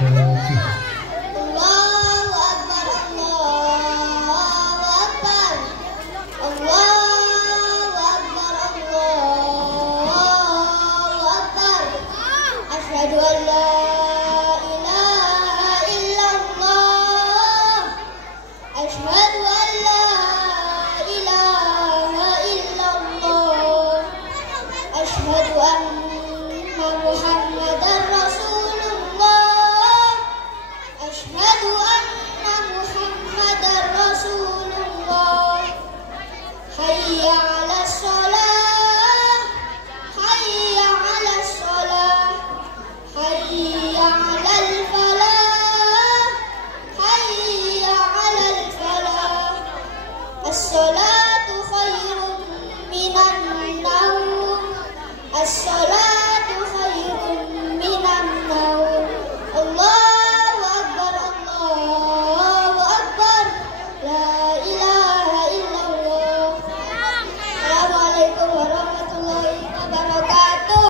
الصلاة Allahu Akbar, Allahu Akbar, Allahu Akbar, Allahu Akbar. Asyhadu an la ilaha illallah, asyhadu an la ilaha illallah, asyhadu anna Muhammadar Rasulullah, asyhadu anna Muhammadar Rasulullah. Hayya 'alas shalah, hayya 'alas shalah, hayya 'alal falah, hayya 'alal falah. As-shalah